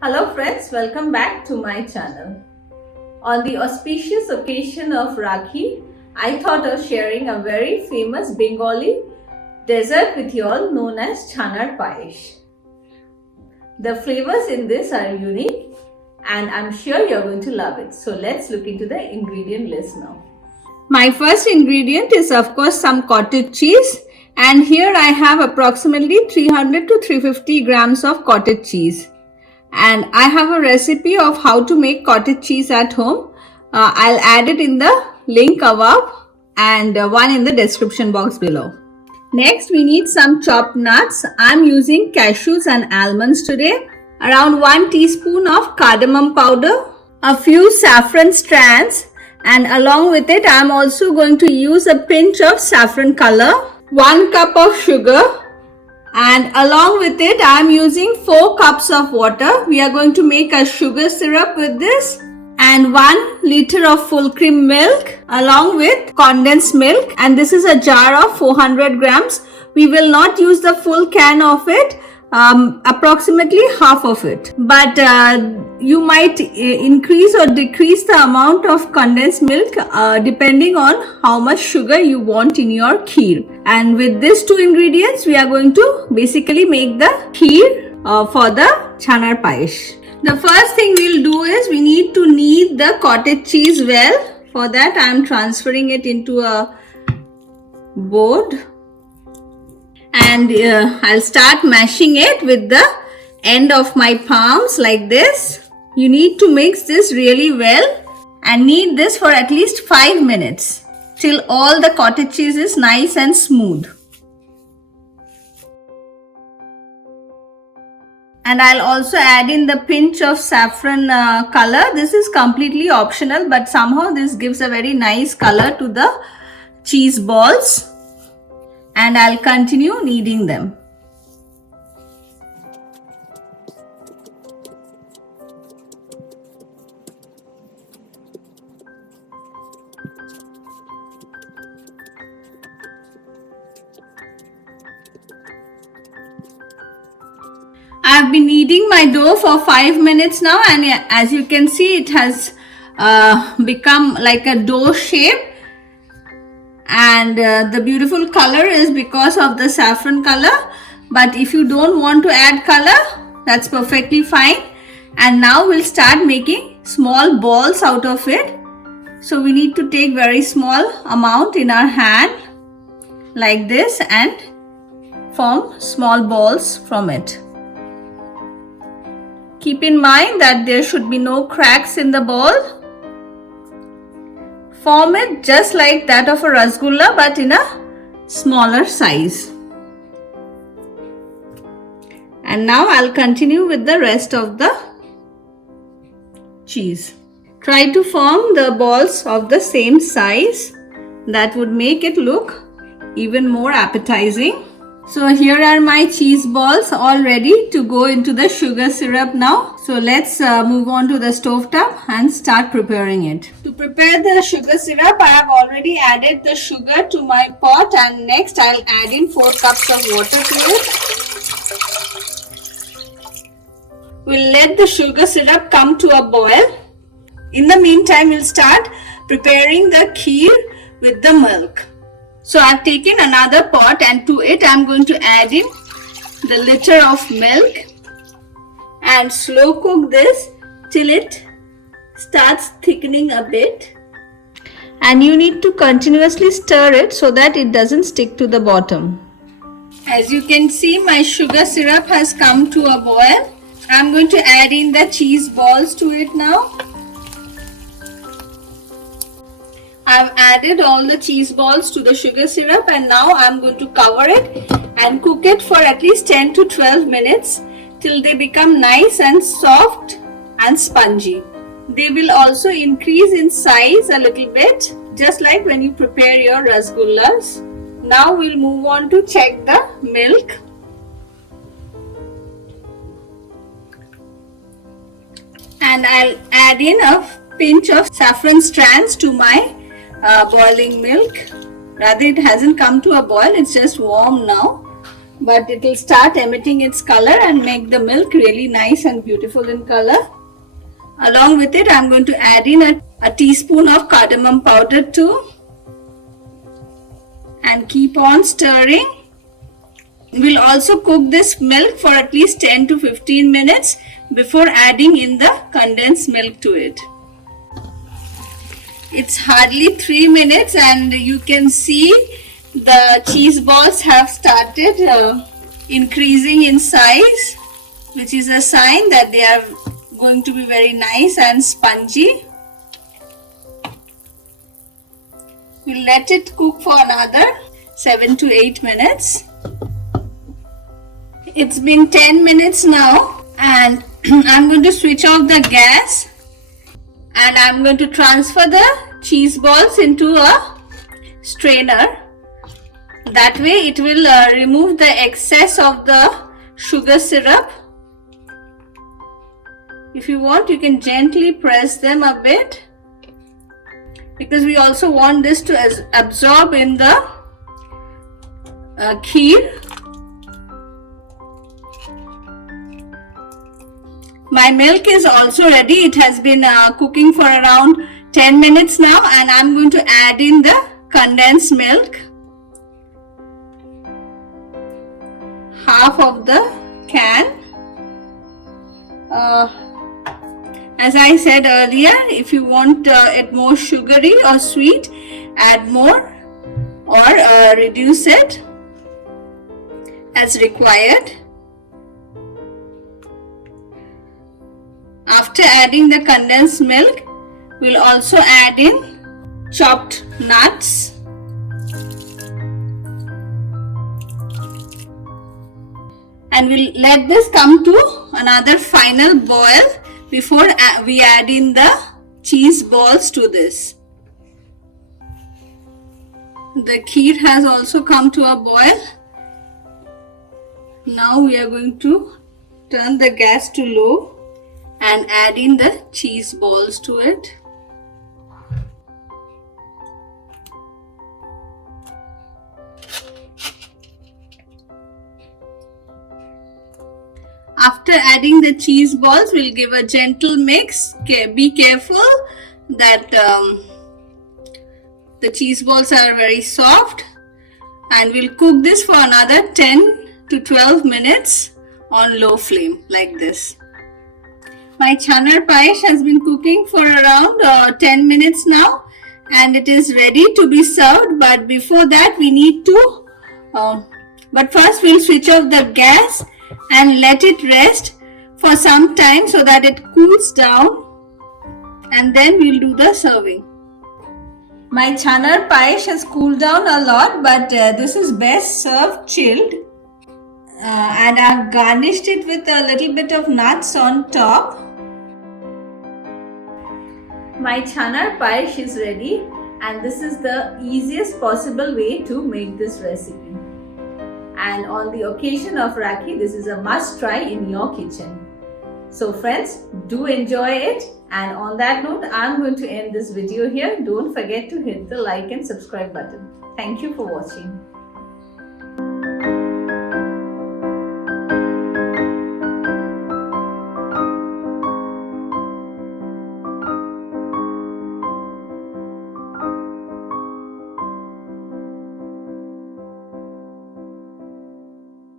Hello friends, welcome back to my channel. On the auspicious occasion of Rakhi, I thought of sharing a very famous Bengali dessert with you all known as Chanar Payesh. The flavors in this are unique and I'm sure you're going to love it. So let's look into the ingredient list now. My first ingredient is of course some cottage cheese, and here I have approximately 300 to 350 grams of cottage cheese. And I have a recipe of how to make cottage cheese at home. I'll add it in the link above and one in the description box below. Next, we need some chopped nuts. I'm using cashews and almonds today. Around 1 teaspoon of cardamom powder, a few saffron strands, and along with it I'm also going to use a pinch of saffron color, 1 cup of sugar, and along with it I'm using 4 cups of water. We are going to make a sugar syrup with this, and 1 liter of full cream milk along with condensed milk, and this is a jar of 400 grams. We will not use the full can of it, approximately half of it, but you might increase or decrease the amount of condensed milk depending on how much sugar you want in your kheer. And with these 2 ingredients we are going to basically make the kheer for the Chanar Payesh. The first thing we'll do is we need to knead the cottage cheese well. For that I am transferring it into a board, and I'll start mashing it with the end of my palms like this. You need to mix this really well and knead this for at least 5 minutes till all the cottage cheese is nice and smooth. And I'll also add in the pinch of saffron color. This is completely optional, but somehow this gives a very nice color to the cheese balls. And I'll continue kneading them. I've been kneading my dough for 5 minutes now, and as you can see it has become like a dough shape, and the beautiful color is because of the saffron color. But if you don't want to add color, that's perfectly fine. And now we'll start making small balls out of it. So we need to take very small amount in our hand like this and form small balls from it. Keep in mind that there should be no cracks in the ball. Form it just like that of a rasgulla, but in a smaller size. And now I'll continue with the rest of the cheese. Try to form the balls of the same size. That would make it look even more appetizing. So here are my cheese balls all ready to go into the sugar syrup now. So let's move on to the stove top and start preparing it. To prepare the sugar syrup, I have already added the sugar to my pot, and next I'll add in 4 cups of water to it. We'll let the sugar syrup come to a boil. In the meantime, we'll start preparing the kheer with the milk. So I've taken another pot, and to it I'm going to add in the liter of milk and slow cook this till it starts thickening a bit. And you need to continuously stir it so that it doesn't stick to the bottom. As you can see, my sugar syrup has come to a boil. I'm going to add in the cheese balls to it now. I've added all the cheese balls to the sugar syrup, and now I'm going to cover it and cook it for at least 10 to 12 minutes till they become nice and soft and spongy. They will also increase in size a little bit, just like when you prepare your rasgullas. Now we'll move on to check the milk. And I'll add in a pinch of saffron strands to my boiling milk. Rather, it hasn't come to a boil, it's just warm now. but it will start emitting its color and make the milk really nice and beautiful in color. Along with it, I'm going to add in a teaspoon of cardamom powder too, and keep on stirring. We'll also cook this milk for at least 10 to 15 minutes before adding in the condensed milk to it. It's hardly 3 minutes and you can see the cheese balls have started increasing in size, which is a sign that they are going to be very nice and spongy. We'll let it cook for another 7 to 8 minutes. It's been 10 minutes now and I'm going to switch off the gas and I'm going to transfer the cheese balls into a strainer. That way it will remove the excess of the sugar syrup. If you want, you can gently press them a bit, because we also want this to absorb in the kheer. My milk is also ready. It has been cooking for around 10 minutes now, and I'm going to add in the condensed milk. Half of the can. As I said earlier, if you want it more sugary or sweet, add more or reduce it as required. After adding the condensed milk, we'll also add in chopped nuts. And we'll let this come to another final boil before we add in the cheese balls to this. The kheer has also come to a boil. Now we are going to turn the gas to low and add in the cheese balls to it. After adding the cheese balls, we'll give a gentle mix. Be careful that the cheese balls are very soft, and we'll cook this for another 10 to 12 minutes on low flame like this. My chanar payesh has been cooking for around 10 minutes now, and it is ready to be served. But before that, we need to but first we'll switch off the gas and let it rest for some time so that it cools down, and then we'll do the serving. My chanar payesh has cooled down a lot, but this is best served chilled, and I've garnished it with a little bit of nuts on top. My chanar payesh is ready, and this is the easiest possible way to make this recipe. And on the occasion of Rakhi, this is a must try in your kitchen. So friends, do enjoy it. And on that note, I'm going to end this video here. Don't forget to hit the like and subscribe button. Thank you for watching.